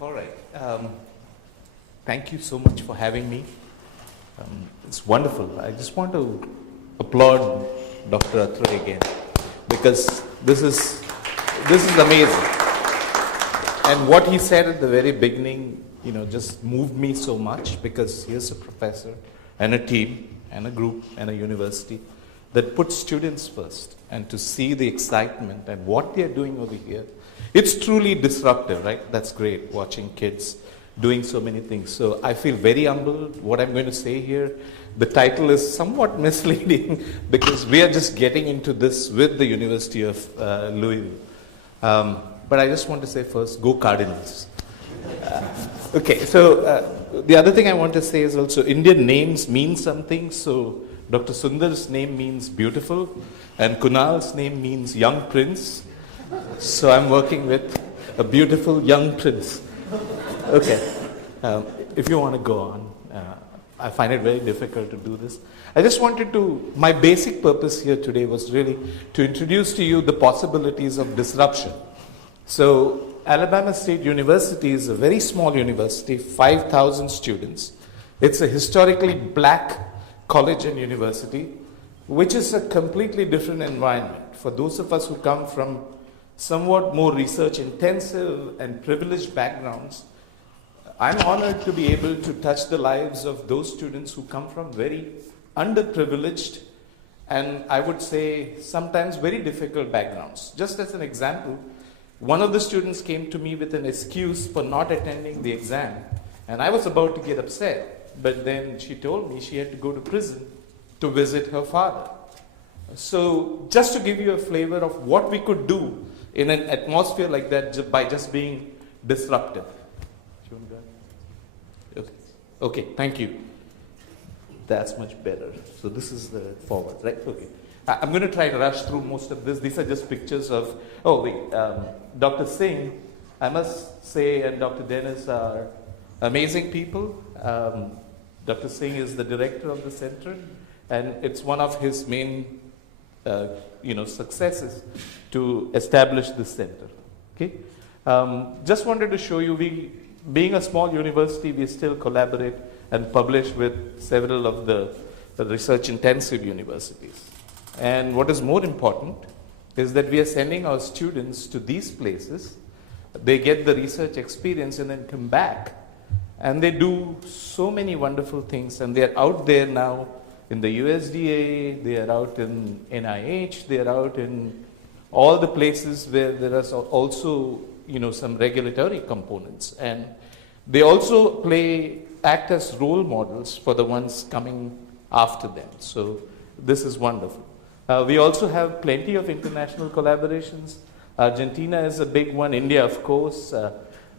All right. Thank you so much for having me. It's wonderful. I just want to applaud Dr. Athray again because this is amazing. And what he said at the very beginning, just moved me so much because here's a professor and a team and a group and a university that puts students first, and to see the excitement and what they're doing over here. It's truly disruptive, right? That's great, watching kids doing so many things. So I feel very humbled. What I'm going to say here, the title is somewhat misleading because we are just getting into this with the University of Louisville. But I just want to say first, go Cardinals. Okay, so the other thing I want to say is also Indian names mean something. So Dr. Sundar's name means beautiful, and Kunal's name means young prince. So I'm working with a beautiful young prince. Okay, if you want to go on, I find it very difficult to do this. I just wanted to, my basic purpose here today was really to introduce to you the possibilities of disruption. So Alabama State University is a very small university, 5,000 students. It's a historically black college and university, which is a completely different environment. For those of us who come from somewhat more research intensive and privileged backgrounds, I'm honored to be able to touch the lives of those students who come from very underprivileged and I would say sometimes very difficult backgrounds. Just as an example, one of the students came to me with an excuse for not attending the exam, and I was about to get upset, but then she told me she had to go to prison to visit her father. So just to give you a flavor of what we could do in an atmosphere like that by just being disruptive. Okay, thank you. That's much better. So this is the forward, right? Okay. I'm going to try to rush through most of this. These are just pictures of, Dr. Singh, I must say, and Dr. Dennis are amazing people. Dr. Singh is the director of the center, and it's one of his main successes to establish this center. Okay, just wanted to show you, being a small university, we still collaborate and publish with several of the research-intensive universities. And what is more important is that we are sending our students to these places. They get the research experience and then come back, and they do so many wonderful things. And they are out there now in the USDA, they are out in NIH, they are out in all the places where there are also some regulatory components, and they also act as role models for the ones coming after them. So this is wonderful. We also have plenty of international collaborations. Argentina is a big one, India of course.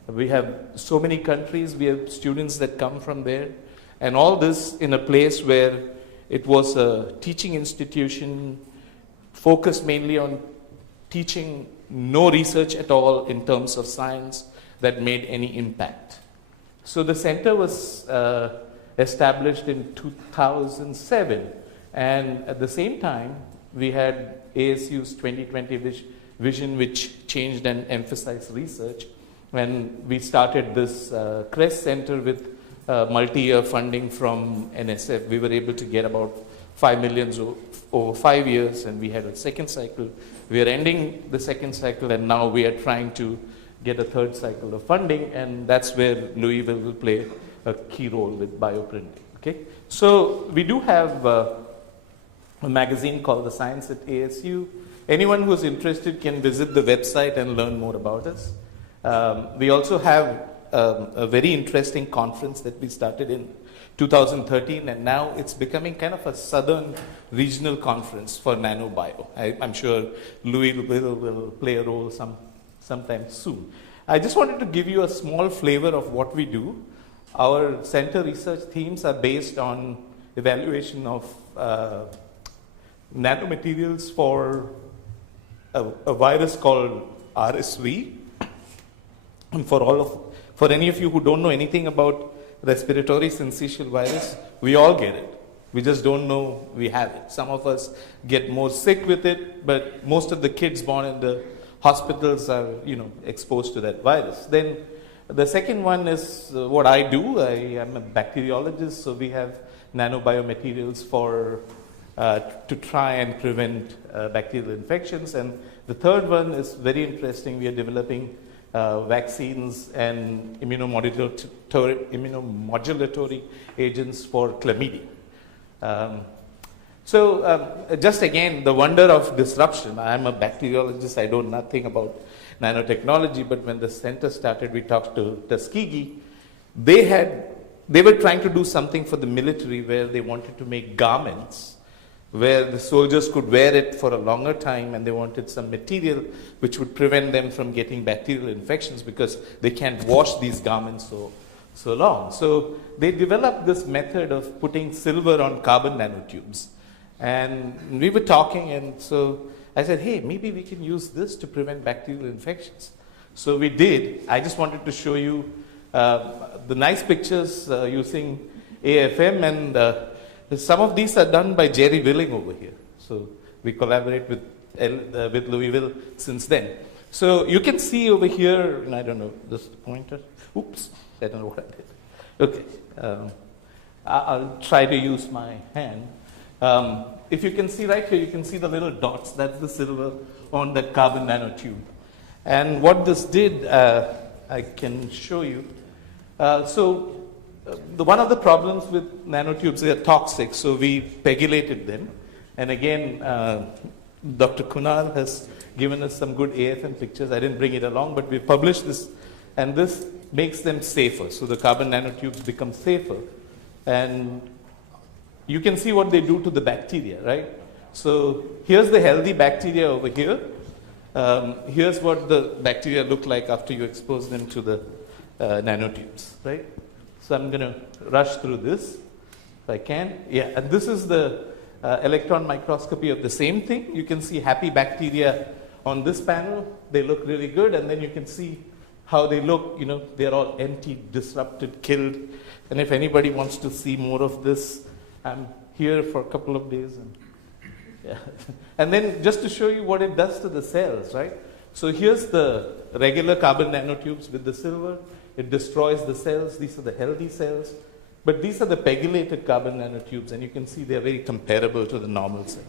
We have so many countries, we have students that come from there, and all this in a place where it was a teaching institution focused mainly on teaching, no research at all in terms of science that made any impact. So the center was established in 2007, and at the same time we had ASU's 2020 vision, which changed and emphasized research, and we started this CREST Center with multi-year funding from NSF. We were able to get about 5 million over 5 years, and we had a second cycle. We are ending the second cycle, and now we are trying to get a third cycle of funding, and that's where Louisville will play a key role with bioprinting. Okay, so we do have a magazine called The Science at ASU. Anyone who's interested can visit the website and learn more about us. We also have a very interesting conference that we started in 2013, and now it's becoming kind of a southern regional conference for nanobio. I'm sure Louisville will play a role sometime soon. I just wanted to give you a small flavor of what we do. Our center research themes are based on evaluation of nanomaterials for a virus called RSV. And for any of you who don't know anything about respiratory syncytial virus, we all get it. We just don't know we have it. Some of us get more sick with it, but most of the kids born in the hospitals are, exposed to that virus. Then The second one is what I do. I am a bacteriologist, so we have nanobiomaterials to try and prevent bacterial infections. And the third one is very interesting. We are developing vaccines and immunomodulatory agents for chlamydia. Just again, the wonder of disruption. I'm a bacteriologist. I know nothing about nanotechnology, but when the center started, we talked to Tuskegee. They were trying to do something for the military where they wanted to make garments where the soldiers could wear it for a longer time, and they wanted some material which would prevent them from getting bacterial infections because they can't wash these garments so long. So they developed this method of putting silver on carbon nanotubes. And we were talking, and so I said, hey, maybe we can use this to prevent bacterial infections. So we did. I just wanted to show you the nice pictures using AFM, and some of these are done by Jerry Willing over here. So we collaborate with Louisville since then. So you can see over here, and I don't know, this pointer. Oops, I don't know what I did. Okay, I'll try to use my hand. If you can see right here, you can see the little dots. That's the silver on that carbon nanotube. And what this did, I can show you. One of the problems with nanotubes, they are toxic, so we pegylated them. And again, Dr. Kunal has given us some good AFM pictures. I didn't bring it along, but we published this, and this makes them safer. So the carbon nanotubes become safer. And you can see what they do to the bacteria, right? So here's the healthy bacteria over here. Here's what the bacteria look like after you expose them to the nanotubes, right? So I'm going to rush through this if I can. Yeah, and this is the electron microscopy of the same thing. You can see happy bacteria on this panel. They look really good, and then you can see how they look. You know, they're all empty, disrupted, killed. And if anybody wants to see more of this, I'm here for a couple of days. And, yeah. And then just to show you what it does to the cells, right? So here's the regular carbon nanotubes with the silver. It destroys the cells. These are the healthy cells. But these are the pegylated carbon nanotubes, and you can see they're very comparable to the normal cells.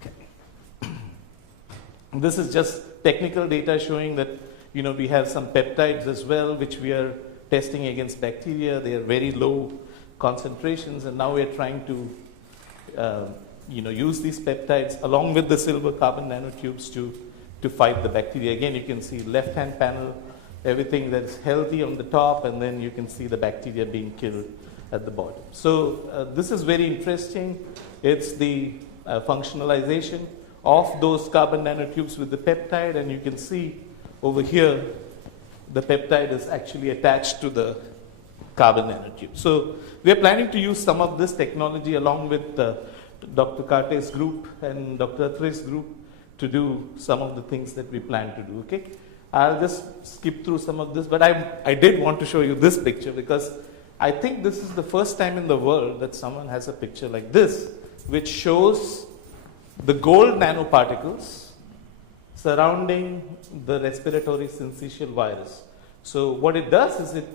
Okay. This is just technical data showing that, you know, we have some peptides as well, which we are testing against bacteria. They are very low concentrations, and now we are trying to use these peptides along with the silver carbon nanotubes to fight the bacteria. Again, you can see left-hand panel, everything that's healthy on the top, and then you can see the bacteria being killed at the bottom. So this is very interesting. It's the functionalization of those carbon nanotubes with the peptide, and you can see over here the peptide is actually attached to the carbon nanotube. So we are planning to use some of this technology along with Dr. Karte's group and Dr. Athre's group to do some of the things that we plan to do. Okay, I'll just skip through some of this, but I did want to show you this picture because I think this is the first time in the world that someone has a picture like this, which shows the gold nanoparticles surrounding the respiratory syncytial virus. So what it does is it,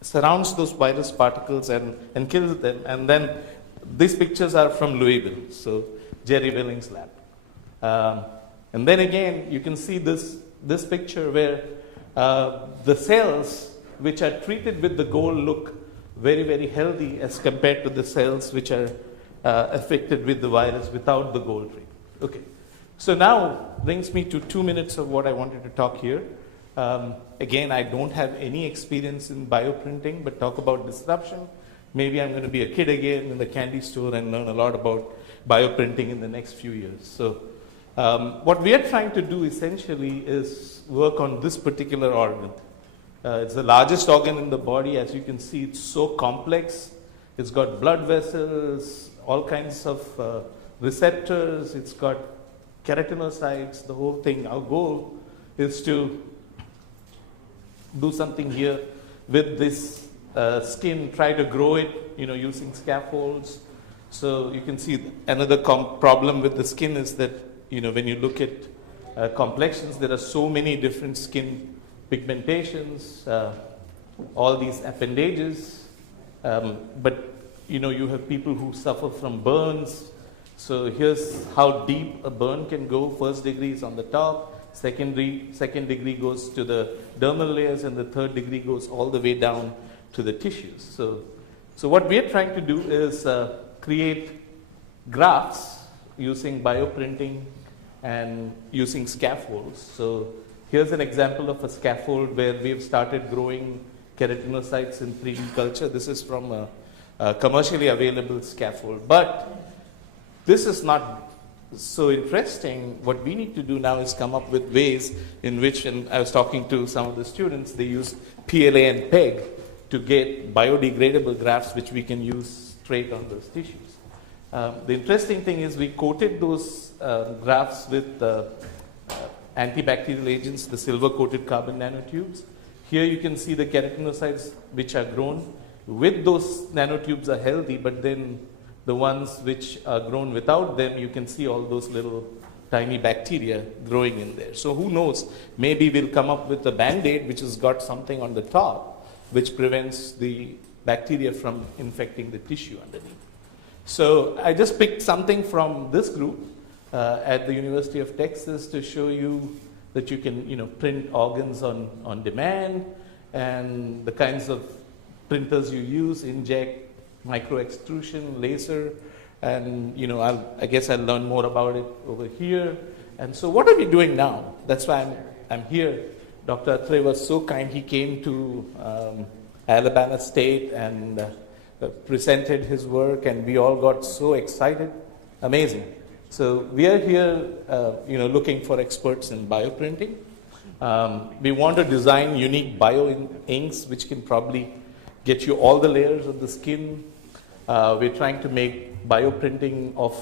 surrounds those virus particles and kills them. And then these pictures are from Louisville, so Jerry Willing's lab. And then again, you can see this picture where the cells which are treated with the gold look very, very healthy as compared to the cells which are affected with the virus without the gold treatment. Okay, so now brings me to 2 minutes of what I wanted to talk here. Again, I don't have any experience in bioprinting, but talk about disruption. Maybe I'm going to be a kid again in the candy store and learn a lot about bioprinting in the next few years. So what we are trying to do essentially is work on this particular organ. It's the largest organ in the body. As you can see, it's so complex. It's got blood vessels, all kinds of receptors. It's got keratinocytes, the whole thing. Our goal is to do something here with this skin, try to grow it, using scaffolds. So you can see another problem with the skin is that, when you look at complexions, there are so many different skin pigmentations, all these appendages. But you have people who suffer from burns. So here's how deep a burn can go. First degree is on the top. Second degree goes to the dermal layers, and the third degree goes all the way down to the tissues. So what we are trying to do is create grafts using bioprinting and using scaffolds. So here's an example of a scaffold where we've started growing keratinocytes in 3D culture. This is from a commercially available scaffold. But this is not so interesting. What we need to do now is come up with ways in which, and I was talking to some of the students, they use PLA and PEG to get biodegradable grafts which we can use straight on those tissues. The interesting thing is we coated those grafts with antibacterial agents, the silver-coated carbon nanotubes. Here you can see the keratinocytes which are grown with those nanotubes are healthy, but then the ones which are grown without them, you can see all those little tiny bacteria growing in there. So who knows, maybe we'll come up with a Band-Aid which has got something on the top which prevents the bacteria from infecting the tissue underneath. So I just picked something from this group at the University of Texas to show you that you can print organs on demand, and the kinds of printers you use, inject, micro extrusion, laser, and I guess I'll learn more about it over here. And so what are we doing now? That's why I'm here. Dr. Atre was so kind, he came to Alabama State and presented his work, and we all got so excited. Amazing. So we are here looking for experts in bioprinting. We want to design unique bio-inks which can probably get you all the layers of the skin. We're trying to make bioprinting of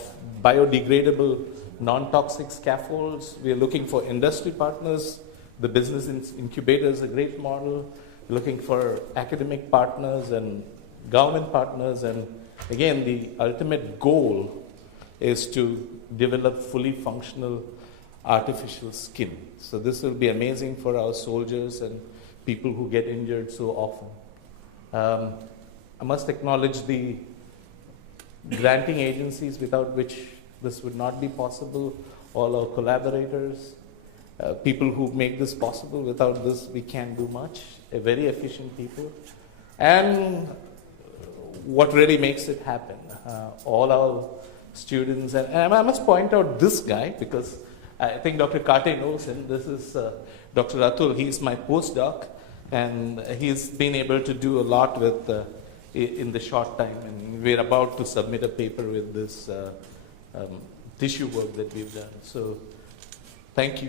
biodegradable, non-toxic scaffolds. We're looking for industry partners. The business incubator is a great model. We're looking for academic partners and government partners. And again, the ultimate goal is to develop fully functional artificial skin. So this will be amazing for our soldiers and people who get injured so often. I must acknowledge the granting agencies without which this would not be possible, all our collaborators, people who make this possible. Without this, we can't do much. Very efficient people. And what really makes it happen, all our students, and I must point out this guy because I think Dr. Kate knows him. This is Dr. Atul. He's my postdoc, and he's been able to do a lot with in the short time, and we're about to submit a paper with this tissue work that we've done. So thank you.